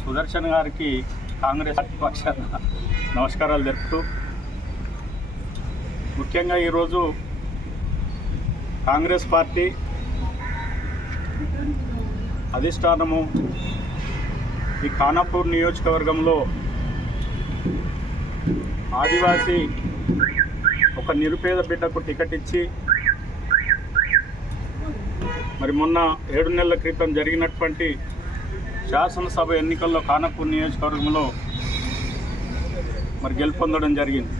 సుదర్శన్ గారికి కాంగ్రెస్ పక్షాన నమస్కారాలు జరుపుతూ ముఖ్యంగా ఈరోజు కాంగ్రెస్ పార్టీ అధిష్టానము ఈ ఖానాపూర్ నియోజకవర్గంలో ఆదివాసీ ఒక నిరుపేద బిడ్డకు టికెట్ ఇచ్చి మరి మొన్న ఏడు నెలల క్రితం జరిగినటువంటి శాసనసభ ఎన్నికల్లో ఖానాపూర్ నియోజకవర్గంలో మరి గెలుపొందడం జరిగింది.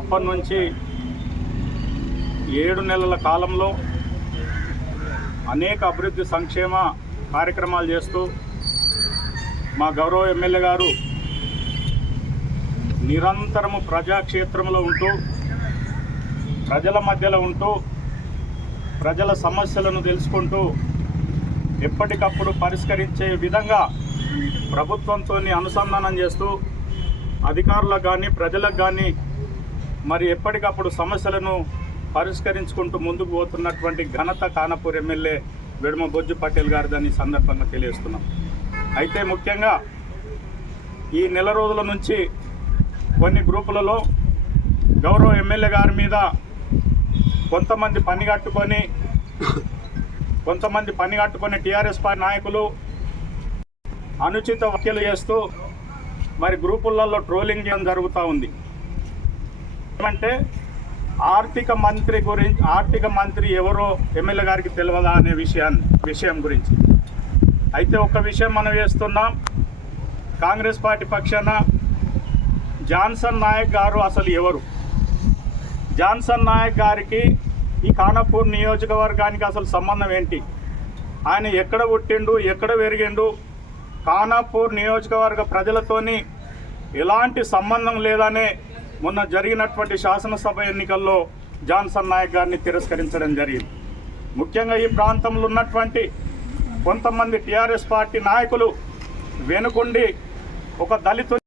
అప్పటి నుంచి ఏడు నెలల కాలంలో అనేక అభివృద్ధి సంక్షేమ కార్యక్రమాలు చేస్తూ మా గౌరవ ఎమ్మెల్యే గారు నిరంతరము ప్రజాక్షేత్రంలో ఉంటూ ప్రజల మధ్యలో ఉంటూ ప్రజల సమస్యలను తెలుసుకుంటూ ఎప్పటికప్పుడు పరిష్కరించే విధంగా ప్రభుత్వంతో అనుసంధానం చేస్తూ అధికారులకు కానీ ప్రజలకు కానీ మరి ఎప్పటికప్పుడు సమస్యలను పరిష్కరించుకుంటూ ముందుకు పోతున్నటువంటి ఘనత కానపూర్ ఎమ్మెల్యే వెడుమ బొజ్జు పటేల్ గారు దాన్ని సందర్భంగా తెలియజేస్తున్నాం. అయితే ముఖ్యంగా ఈ నెల రోజుల నుంచి కొన్ని గ్రూపులలో గౌరవ ఎమ్మెల్యే గారి మీద కొంతమంది పని కట్టుకొని కొంతమంది పని కట్టుకొని టీఆర్ఎస్ పార్టీ నాయకులు అనుచిత వ్యాఖ్యలు చేస్తూ మరి గ్రూపులలో ట్రోలింగ్ చేయడం జరుగుతూ ఉంది. ఏమంటే ఆర్థిక మంత్రి గురించి ఆర్థిక మంత్రి ఎవరో ఎమ్మెల్యే గారికి తెలియదా అనే విషయాన్ని విషయం గురించి. అయితే ఒక విషయం మనం చేస్తున్నాం. కాంగ్రెస్ పార్టీ పక్షాన జాన్సన్ నాయక్ గారు అసలు ఎవరు? జాన్సన్ నాయక్ గారికి ఈ ఖానాపూర్ నియోజకవర్గానికి అసలు సంబంధం ఏంటి? ఆయన ఎక్కడ పుట్టిండు ఎక్కడ పెరిగిండు? ఖానాపూర్ నియోజకవర్గ ప్రజలతోని ఎలాంటి సంబంధం లేదనే మొన్న జరిగినటువంటి శాసనసభ ఎన్నికల్లో జాన్సన్ నాయక్ గారిని తిరస్కరించడం జరిగింది. ముఖ్యంగా ఈ ప్రాంతంలో ఉన్నటువంటి కొంతమంది టీఆర్ఎస్ పార్టీ నాయకులు వెనుకుండి ఒక దళితు